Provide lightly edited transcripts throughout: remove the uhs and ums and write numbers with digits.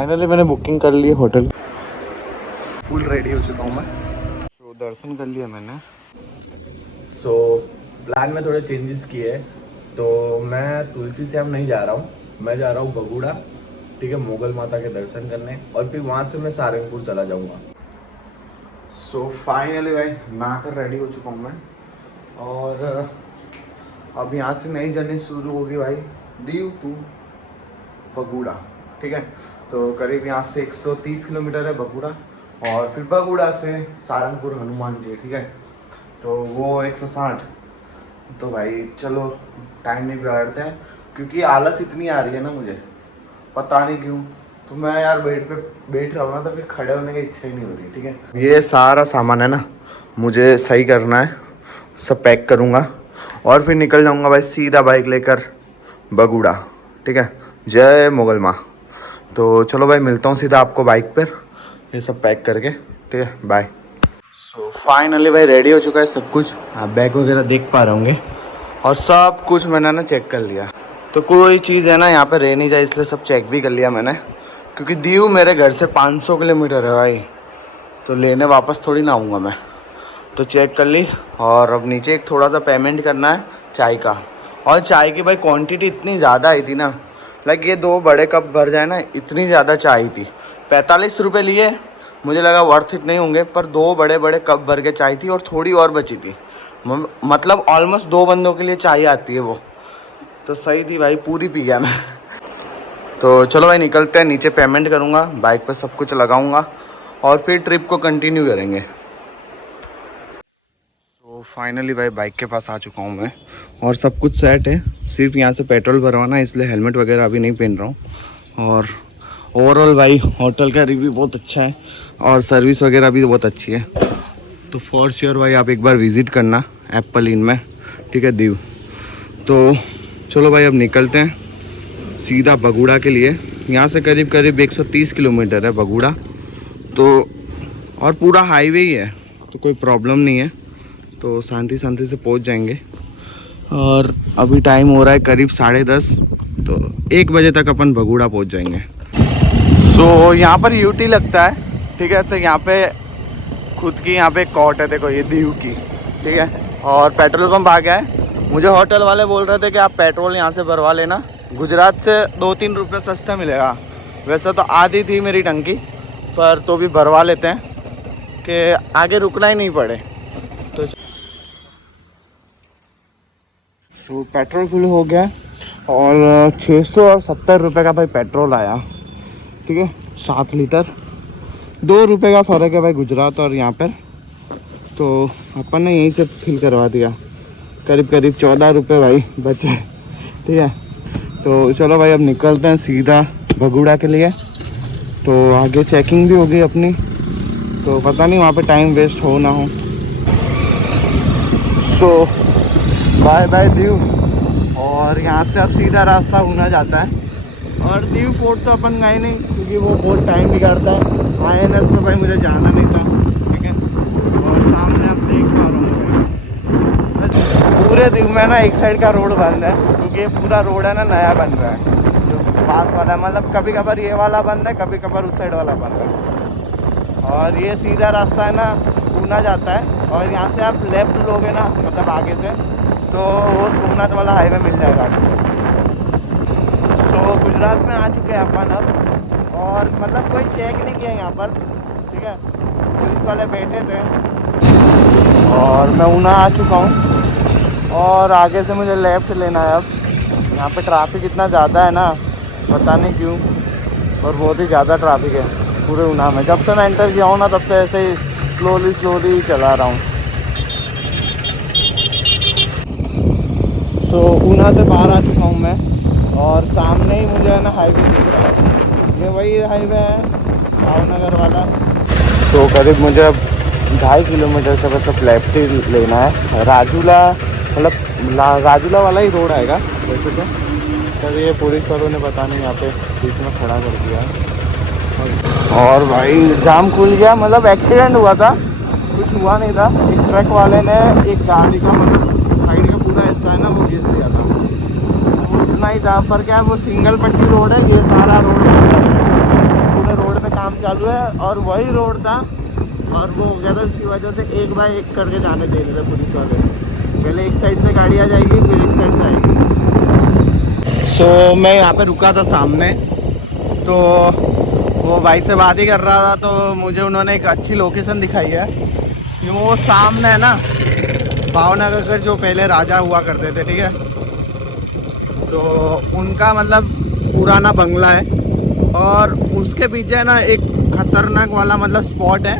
Finally मैंने booking कर ली है होटल, फुल रेडी हो चुका हूँ मैं। तो दर्शन कर लिया मैंने। सो प्लान में थोड़े चेंजेस किए, तो मैं तुलसी से अब नहीं जा रहा हूँ, मैं जा रहा हूँ बगुड़ा, ठीक है, मुगल माता के दर्शन करने, और फिर वहाँ से मैं सारंगपुर चला जाऊँगा। सो फाइनली भाई मैं आकर रेडी हो चुका हूँ मैं, और अब यहाँ से नई जर्नी शुरू होगी भाई, दीव टू बगुड़ा, ठीक है। तो करीब यहाँ से 130 किलोमीटर है बगुड़ा, और फिर बगुड़ा से सारंगपुर हनुमान जी, ठीक है, तो वो 160। तो भाई चलो टाइम नहीं बिगाड़ते हैं, क्योंकि आलस इतनी आ रही है ना मुझे, पता नहीं क्यों। तो मैं यार बेड पे बैठ रहा हूँ ना, तो फिर खड़े होने की इच्छा ही नहीं हो रही, ठीक है। ये सारा सामान है ना मुझे सही करना है, सब पैक करूँगा और फिर निकल जाऊँगा भाई सीधा बाइक लेकर बगुड़ा, ठीक है। जय मुगल माँ। तो चलो भाई मिलता हूँ सीधा आपको बाइक पर, ये सब पैक करके, ठीक है, बाय। सो फाइनली भाई रेडी हो चुका है सब कुछ, आप बैग वगैरह देख पा रहे होंगे, और सब कुछ मैंने ना चेक कर लिया। तो कोई चीज़ है ना यहाँ पे रह नहीं जाए, इसलिए सब चेक भी कर लिया मैंने, क्योंकि दीव मेरे घर से 500 किलोमीटर है भाई, तो लेने वापस थोड़ी ना आऊँगा मैं। तो चेक कर ली, और अब नीचे एक थोड़ा सा पेमेंट करना है चाय का, और चाय की भाई क्वांटिटी इतनी ज़्यादा आई थी ना, लाइक ये 2 बड़े कप भर जाए ना, इतनी ज़्यादा चाय थी। 45 रुपये लिए, मुझे लगा वर्थ इट नहीं होंगे, पर 2 बड़े बड़े कप भर के चाय थी, और थोड़ी और बची थी, मतलब ऑलमोस्ट 2 बंदों के लिए चाय आती है वो, तो सही थी भाई, पूरी पी गया मैं। तो चलो भाई निकलते हैं, नीचे पेमेंट करूँगा, बाइक पर सब कुछ लगाऊँगा, और फिर ट्रिप को कंटिन्यू करेंगे। तो फाइनली भाई बाइक के पास आ चुका हूँ मैं, और सब कुछ सेट है, सिर्फ यहाँ से पेट्रोल भरवाना है, इसलिए हेलमेट वगैरह अभी नहीं पहन रहा हूँ। और ओवरऑल भाई होटल का रिव्यू बहुत अच्छा है, और सर्विस वगैरह भी बहुत अच्छी है, तो फॉर श्योर भाई आप एक बार विज़िट करना एप्पल इन में, ठीक है, दीव। तो चलो भाई अब निकलते हैं सीधा बगुड़ा के लिए। यहाँ से करीब करीब 130 किलोमीटर है बगुड़ा, तो और पूरा हाईवे ही है, तो कोई प्रॉब्लम नहीं है, तो शांति शांति से पहुँच जाएंगे। और अभी टाइम हो रहा है करीब 10:30, तो 1 बजे तक अपन बगुड़ा पहुँच जाएंगे। सो यहाँ पर यूटी लगता है, ठीक है, तो यहाँ पे खुद की यहाँ पे कॉट है, देखो ये दीव की, ठीक है, और पेट्रोल पंप आ गया है। मुझे होटल वाले बोल रहे थे कि आप पेट्रोल यहाँ से भरवा लेना, गुजरात से 2-3 रुपये सस्ता मिलेगा। वैसे तो आधी थी मेरी टंकी, पर तो भी भरवा लेते हैं कि आगे रुकना ही नहीं पड़े। तो सो पेट्रोल फुल हो गया, और 670 रुपये का भाई पेट्रोल आया, ठीक है, 7 लीटर, 2 रुपये का फ़र्क है भाई गुजरात और यहाँ पर। तो अपन ने यहीं से फिल करवा दिया, करीब करीब 14 रुपये भाई बचे, ठीक है। तो चलो भाई अब निकलते हैं सीधा बगुड़ा के लिए। तो आगे चेकिंग भी होगी अपनी, तो पता नहीं वहाँ पे टाइम वेस्ट हो ना हो। सो बाय बाय दीव, और यहाँ से अब सीधा रास्ता ऊना जाता है, और दीव फोर्ट तो अपन गए नहीं, क्योंकि वो बहुत टाइम बिगाड़ता है। INS तो भाई मुझे जाना नहीं था, ठीक है, और सामने आप देख पा रहे हो भाई पूरे दीव में ना एक साइड का रोड बंद है, क्योंकि पूरा रोड है ना नया बन रहा है, जो पास वाला, मतलब कभी कभार ये वाला बंद है, कभी कभार उस साइड वाला बंद है। और ये सीधा रास्ता है ना ऊना जाता है, और यहाँ से आप लेफ्ट लोगे ना, मतलब आगे से, तो वो सोमनाथ वाला हाईवे मिल जाएगा। सो गुजरात में आ चुके हैं अपन अब, और मतलब कोई चेक नहीं किया यहाँ पर, ठीक है, पुलिस वाले बैठे थे, और मैं ऊना आ चुका हूँ, और आगे से मुझे लेफ़्ट लेना है अब। यहाँ पे ट्रैफिक इतना ज़्यादा है ना, पता नहीं क्यों, और बहुत ही ज़्यादा ट्रैफिक है पूरे ऊना में। जब से मैं एंटर किया हूँ ना, तब से ऐसे ही स्लोली चला रहा हूँ। तो ऊना से बाहर आ चुका हूँ मैं, और सामने ही मुझे है ना हाईवे दिख रहा है, ये वही हाईवे है भावनगर वाला। सो करीब मुझे अब 2.5 किलोमीटर से बस अब लेफ्ट ही लेना है, राजूला, मतलब राजूला वाला ही रोड आएगा वैसे तो। सर ये पुलिस वालों ने पता नहीं यहाँ पे बीच में खड़ा कर दिया है, और भाई जाम खुल गया, मतलब एक्सीडेंट हुआ था, कुछ हुआ नहीं था। एक ट्रक वाले ने एक गाड़ी का, मतलब साइड का पूरा हिस्सा है ना, वो घिस दिया था, उतना ही था। पर क्या है, वो सिंगल पट्टी रोड है, ये सारा रोड काम चालू है और वही रोड था और वो हो गया था, उसी वजह से एक बाय एक करके जाने दे रहे थे पुलिस वाले। पहले एक साइड से गाड़ी आ जाएगी फिर एक साइड से आएगी। सो मैं यहाँ पे रुका था सामने, तो वो भाई से बात ही कर रहा था, तो मुझे उन्होंने एक अच्छी लोकेशन दिखाई है कि वो सामने है ना भावनगर के जो पहले राजा हुआ करते थे, ठीक है, तो उनका मतलब पुराना बंगला है और उसके पीछे ना एक खतरनाक वाला मतलब स्पॉट है।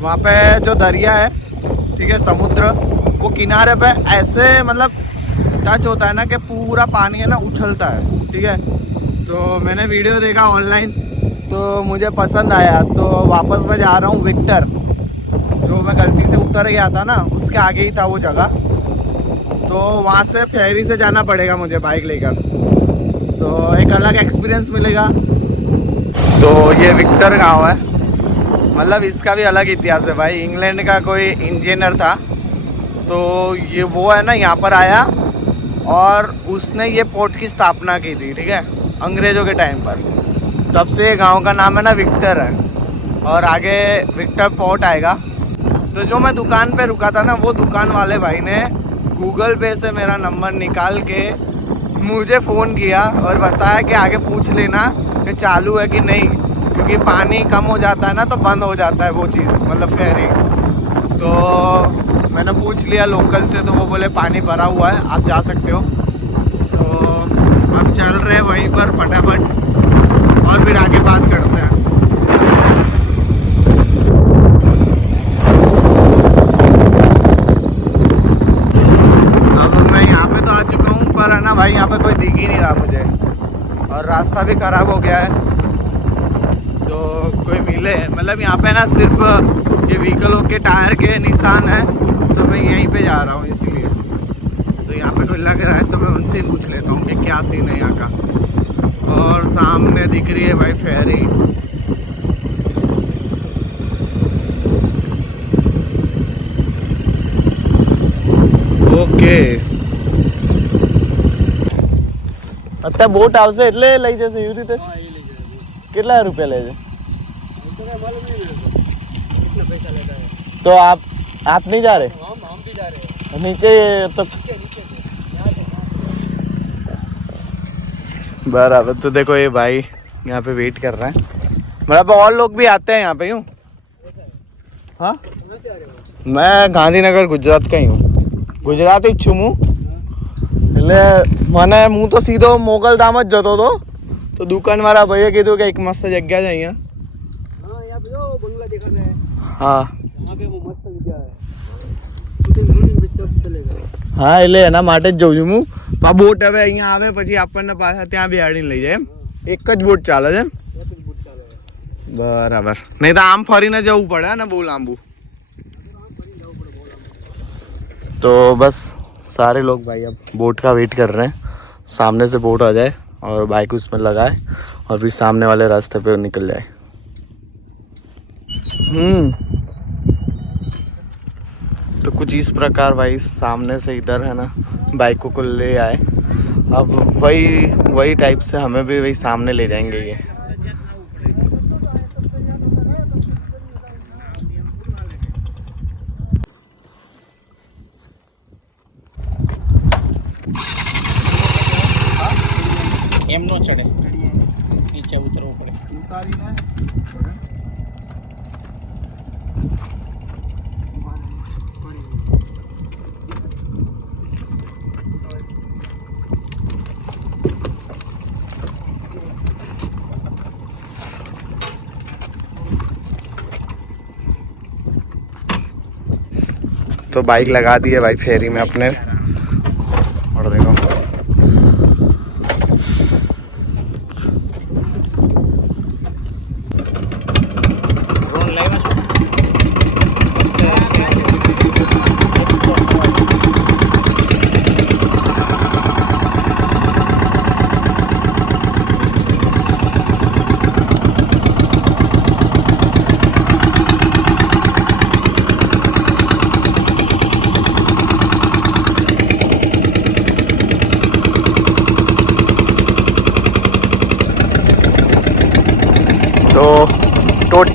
वहाँ पे जो दरिया है, ठीक है, समुद्र, वो किनारे पे ऐसे मतलब टच होता है ना कि पूरा पानी है ना उछलता है, ठीक है। तो मैंने वीडियो देखा ऑनलाइन तो मुझे पसंद आया, तो वापस मैं जा रहा हूँ विक्टर, जो मैं गलती से उतर गया था ना उसके आगे ही था वो जगह। तो वहाँ से फेरी से जाना पड़ेगा मुझे बाइक लेकर, तो एक अलग एक्सपीरियंस मिलेगा। तो ये विक्टर गांव है, मतलब इसका भी अलग इतिहास है भाई। इंग्लैंड का कोई इंजीनियर था, तो ये वो है ना यहाँ पर आया और उसने ये पोर्ट की स्थापना की थी, ठीक है, अंग्रेज़ों के टाइम पर। तब से गांव का नाम है ना विक्टर है और आगे विक्टर पोर्ट आएगा। तो जो मैं दुकान पे रुका था ना, वो दुकान वाले भाई ने गूगल पे से मेरा नंबर निकाल के मुझे फ़ोन किया और बताया कि आगे पूछ लेना कि चालू है कि नहीं, क्योंकि पानी कम हो जाता है ना तो बंद हो जाता है वो चीज़, मतलब फेरी। तो मैंने पूछ लिया लोकल से, तो वो बोले पानी भरा हुआ है, आप जा सकते हो। तो अब चल रहे हैं वहीं पर फटाफट और फिर आगे बात करते हैं। अब मैं यहाँ पे तो आ चुका हूँ, पर है ना भाई यहाँ पे कोई दिख ही नहीं रहा मुझे और रास्ता भी ख़राब हो गया है, तो कोई मिले, मतलब यहाँ पे ना सिर्फ ये व्हीकलों के टायर के निशान है, तो मैं यहीं पे जा रहा हूँ इसलिए। तो यहाँ पे कोई लग रहा है तो मैं उनसे ही पूछ लेता हूँ कि क्या सीन है यहाँ का। और सामने दिख रही है भाई फेरी। ओके, અત્યારે બોટ આવશે એટલે લઈ જશે એવી રીતે? કેટલા રૂપિયા લે છે? तो आप नहीं जा रहे? हम भी जा रहे हैं नीचे तो बराबर। तो देखो ये भाई यहाँ पे वेट कर रहे हैं, मतलब और लोग भी आते हैं यहाँ पे। यूँ हाँ, मैं गांधीनगर गुजरात का ही हूँ, गुजराती જ છું હું, એટલે મને હું તો સીધો મોગલધામ જ જતો હતો, તો દુકાનવાળા ભાઈએ કીધું કે એક મસ્ત જગ્યા છે અહીંયા। હા હા, એટલે એના માટે જ જઉં છું હું। તો આ બોટ હવે અહીંયા આવે પછી આપણને પાછા ત્યાં બેહાડીને લઈ જાય, એમ એક જ બોટ ચાલે છે એમ? બરાબર, નહીં તો આમ ફરીને જવું પડે ને બહુ લાંબુ। तो बस सारे लोग भाई अब बोट का वेट कर रहे हैं, सामने से बोट आ जाए और बाइक उसमें लगाए और फिर सामने वाले रास्ते पे निकल जाए। तो कुछ इस प्रकार भाई सामने से इधर है ना बाइकों को ले आए, अब वही टाइप से हमें भी वही सामने ले जाएंगे ये। एम नो चढ़े, नीचे उतरो पड़े। तो बाइक लगा दी है भाई फेरी में अपने, और देखो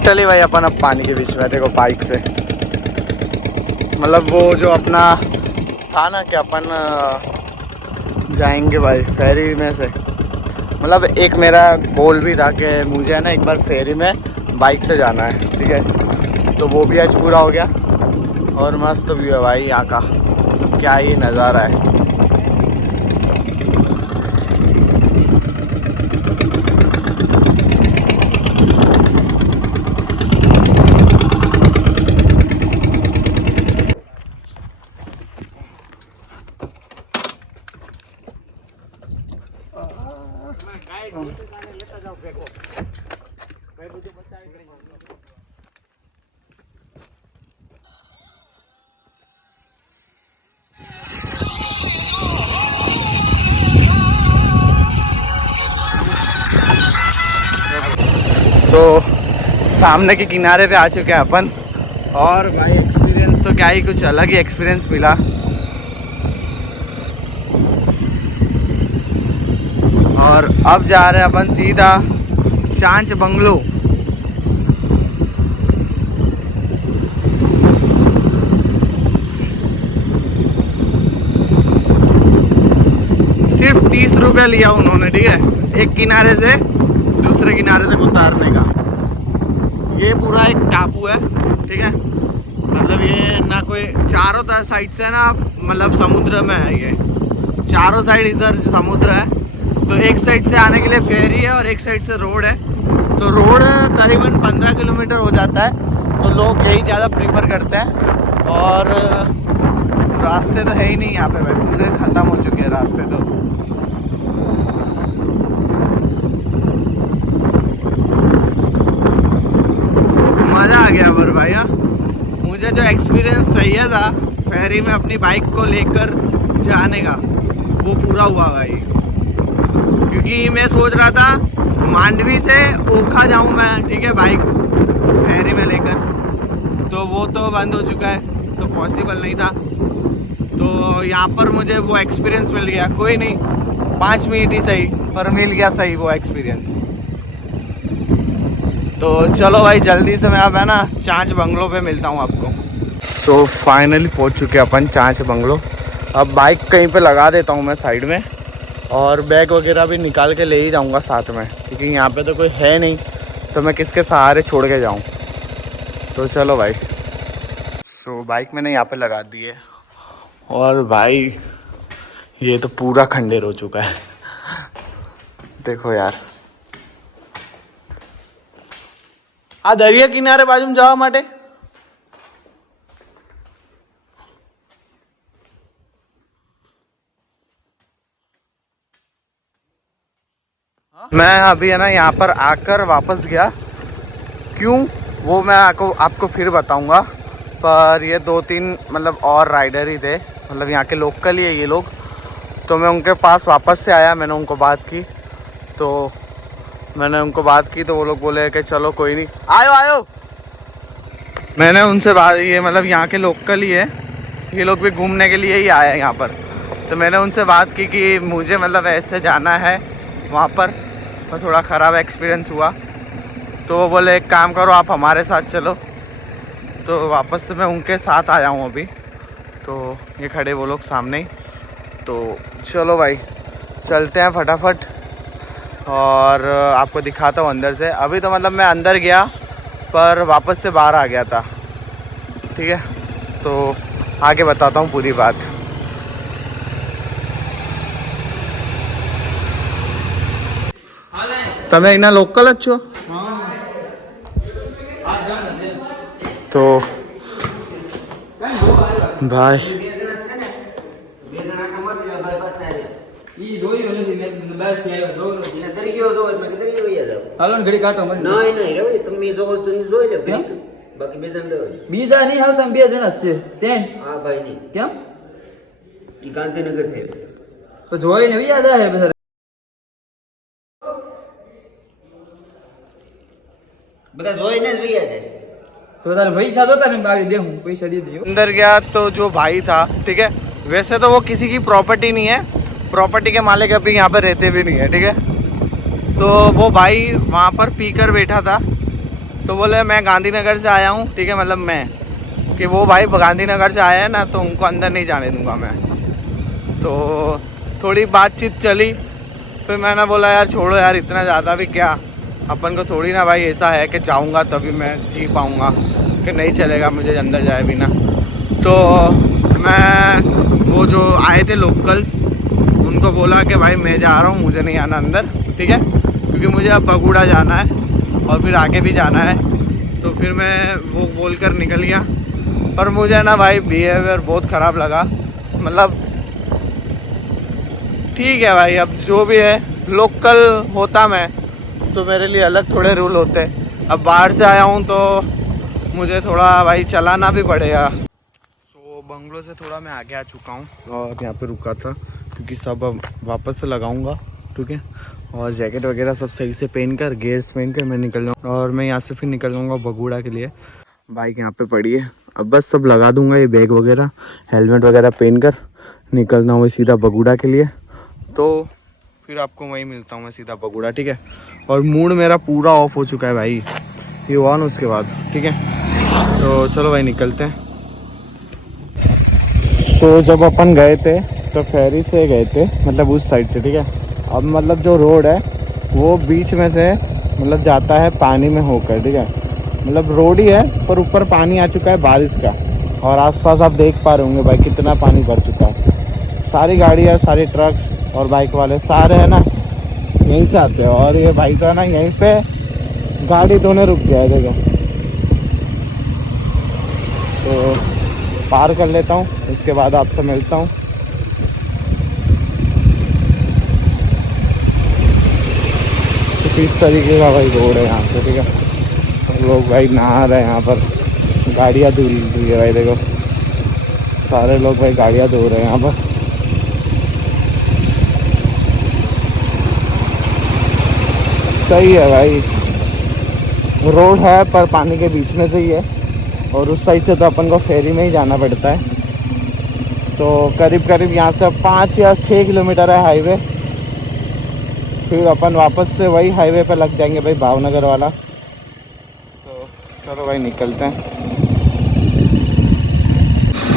लिटरली भाई अपन अब पानी के बीच में, देखो बाइक से, मतलब वो जो अपना था ना कि अपन जाएंगे भाई फेरी में से, मतलब एक मेरा गोल भी था कि मुझे है ना एक बार फेरी में बाइक से जाना है, ठीक है। तो वो भी आज पूरा हो गया और मस्त व्यू है भाई यहाँ का, क्या ही नज़ारा है। सामने के किनारे पे आ चुके हैं अपन, और भाई एक्सपीरियंस तो क्या ही, कुछ अलग ही एक्सपीरियंस मिला। और अब जा रहे हैं अपन सीधा चांच बंगलो। सिर्फ 30 रुपया लिया उन्होंने, ठीक है, एक किनारे से दूसरे किनारे तक उतारने का। ये पूरा एक टापू है, ठीक है, मतलब ये ना कोई चारों साइड से ना, मतलब समुद्र में है ये, चारों साइड इधर समुद्र है। तो एक साइड से आने के लिए फेरी है और एक साइड से रोड है। तो रोड करीबन 15 किलोमीटर हो जाता है, तो लोग यही ज़्यादा प्रीफर करते हैं। और रास्ते तो है ही नहीं यहाँ पे भाई, पूरे ख़त्म हो चुके हैं रास्ते तो। मज़ा आ गया पर भाई, मुझे जो एक्सपीरियंस चाहिए था फेरी में अपनी बाइक को लेकर जाने का, वो पूरा हुआ भाई। क्योंकि मैं सोच रहा था मांडवी से ओखा जाऊं मैं, ठीक है, बाइक फेरी में लेकर, तो वो तो बंद हो चुका है, तो पॉसिबल नहीं था। तो यहाँ पर मुझे वो एक्सपीरियंस मिल गया, कोई नहीं 5 मिनट ही सही, पर मिल गया सही वो एक्सपीरियंस। तो चलो भाई जल्दी से मैं अब है ना चांच बंगलो पे मिलता हूँ आपको। सो फाइनली पहुँच चुके हैं अपन चांच बंगलो। अब बाइक कहीं पे लगा देता हूँ मैं साइड में, और बैग वगैरह भी निकाल के ले ही जाऊँगा साथ में, क्योंकि यहाँ पे तो कोई है नहीं, तो मैं किसके सहारे छोड़ के जाऊँ। तो चलो भाई, सो बाइक मैंने यहाँ पे लगा दी है, और भाई ये तो पूरा खंडेर हो चुका है, देखो यार। आ दरिया किनारे बाजू में जावा माटे मैं अभी है ना यहाँ पर आकर वापस गया, क्यों वो मैं आपको फिर बताऊंगा। पर ये 2-3 मतलब और राइडर ही थे, मतलब यहाँ के लोकल ही है ये लोग। तो मैं उनके पास वापस से आया, मैंने उनको बात की, तो वो लोग बोले कि चलो कोई नहीं, आयो। मैंने उनसे बात, ये मतलब यहाँ के लोकल ही है, ये लोग भी घूमने के लिए ही आए हैं यहाँ पर। तो मैंने उनसे बात की कि मुझे मतलब ऐसे जाना है वहाँ पर, तो थोड़ा ख़राब एक्सपीरियंस हुआ। तो वो बोले एक काम करो आप हमारे साथ चलो। तो वापस से मैं उनके साथ आया हूँ अभी, तो ये खड़े वो लोग सामने ही। तो चलो भाई चलते हैं फटाफट, और आपको दिखाता हूँ अंदर से। अभी तो मतलब मैं अंदर गया पर वापस से बाहर आ गया था, ठीक है, तो आगे बताता हूँ पूरी बात। તમે એના લોકલ જ છો? તો ભાઈ હાલો ને ઘડી કાઢો મને. નહીં રવિ તમે જોવો તો જોઈ લો ઘડી, બાકી બે જણ લેવા. બીજા નહીં આવતા, બે જણા જ છે. તેમ હા ભાઈ નહીં. કેમ? ઈ ગાંધીનગર થી તો જોઈને વિયા જાય બધા. બધા જોઈને જ વિયા જાય. तो तारे पैसा दो, तारे बाकी दे हूँ, पैसा दे दियो। अंदर गया तो जो भाई था, ठीक है, वैसे तो वो किसी की प्रॉपर्टी नहीं है, प्रॉपर्टी के मालिक अभी यहाँ पर रहते भी नहीं है, ठीक है। तो वो भाई वहाँ पर पीकर बैठा था, तो बोले मैं गांधीनगर से आया हूँ, ठीक है, मतलब मैं, कि वो भाई गांधीनगर से आया है ना, तो उनको अंदर नहीं जाने दूंगा मैं। तो थोड़ी बातचीत चली, फिर मैंने बोला यार छोड़ो यार, इतना ज़्यादा भी क्या, अपन को थोड़ी ना भाई ऐसा है कि जाऊंगा तभी मैं जी पाऊंगा, कि नहीं चलेगा मुझे अंदर जाए बिना। तो मैं वो जो आए थे लोकल्स, उनको बोला कि भाई मैं जा रहा हूँ, मुझे नहीं आना अंदर, ठीक है, क्योंकि मुझे अब बगुड़ा जाना है और फिर आगे भी जाना है। तो फिर मैं वो बोल कर निकल गया। पर मुझे ना भाई बिहेवियर बहुत ख़राब लगा, मतलब ठीक है भाई, अब जो भी है, लोकल होता मैं तो मेरे लिए अलग थोड़े रूल होते। अब बाहर से आया हूँ तो मुझे थोड़ा भाई चलाना भी पड़ेगा। सो बंगलो से थोड़ा मैं आगे आ चुका हूँ और यहाँ पे रुका था, क्योंकि सब अब वापस से लगाऊंगा, ठीक है, और जैकेट वगैरह सब सही से पहन कर, गेयर्स पहन कर मैं निकल जाऊँ, और मैं यहाँ से फिर निकल जाऊँगा बगुड़ा के लिए। बाइक यहाँ पे पड़ी है, अब बस सब लगा दूंगा, ये बैग वगैरह, हेलमेट वगैरह पहन कर निकलना हूँ सीधा बगुड़ा के लिए। तो फिर आपको वहीं मिलता हूँ मैं सीधा बगुड़ा, ठीक है। और मूड मेरा पूरा ऑफ हो चुका है भाई, ये हुआ ना उसके बाद, ठीक है। तो चलो भाई निकलते हैं। तो जब अपन गए थे तो फेरी से गए थे, मतलब उस साइड से, ठीक है। अब मतलब जो रोड है वो बीच में से मतलब जाता है पानी में होकर, ठीक है, मतलब रोड ही है पर ऊपर पानी आ चुका है बारिश का, और आसपास आप देख पा रहे होंगे भाई कितना पानी भर चुका है। सारी गाड़ियाँ, सारे ट्रक्स और बाइक वाले सारे है ना यहीं से आते हैं, और ये भाई तो है ना यहीं पे गाड़ी धोने रुक गया है, देखो। तो पार कर लेता हूँ, उसके बाद आपसे मिलता हूँ। तो इस तरीके का भाई रोड है यहाँ पे, ठीक है। लोग भाई नहा रहे हैं यहाँ पर, गाड़ियाँ धुल रही है भाई, देखो सारे लोग भाई गाड़ियाँ धो रहे हैं यहाँ पर। सही है भाई, रोड है पर पानी के बीच में से ही है, और उस साइड से तो अपन को फेरी में ही जाना पड़ता है। तो करीब करीब यहाँ से 5 या 6 किलोमीटर है हाईवे, फिर अपन वापस से वही हाईवे पे लग जाएंगे भाई, भावनगर वाला। तो चलो भाई निकलते हैं।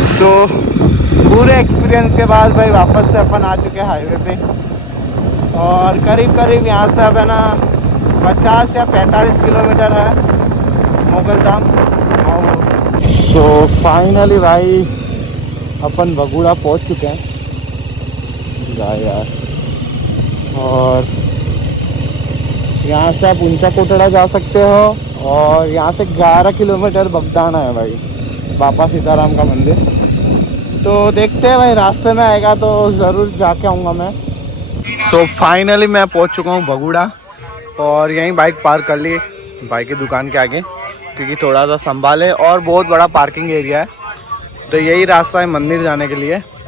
सो पूरे एक्सपीरियंस के बाद भाई वापस से अपन आ चुके हैं हाईवे पे, और करीब करीब यहाँ से अब है ना 50 या 45 किलोमीटर है मोगलधाम। सो फाइनली भाई अपन बगुड़ा पहुँच चुके हैं यार, और यहाँ से आप ऊंचा कोटड़ा जा सकते हो, और यहाँ से 11 किलोमीटर बगदाना है भाई, बाबा सीताराम का मंदिर। तो देखते हैं भाई, रास्ते में आएगा तो ज़रूर जाके आऊँगा मैं। सो फाइनली मैं पहुँच चुका हूँ बगुड़ा, और यहीं बाइक पार्क कर ली भाई की दुकान के आगे, क्योंकि थोड़ा सा संभाले और बहुत बड़ा पार्किंग एरिया है। तो यही रास्ता है मंदिर जाने के लिए।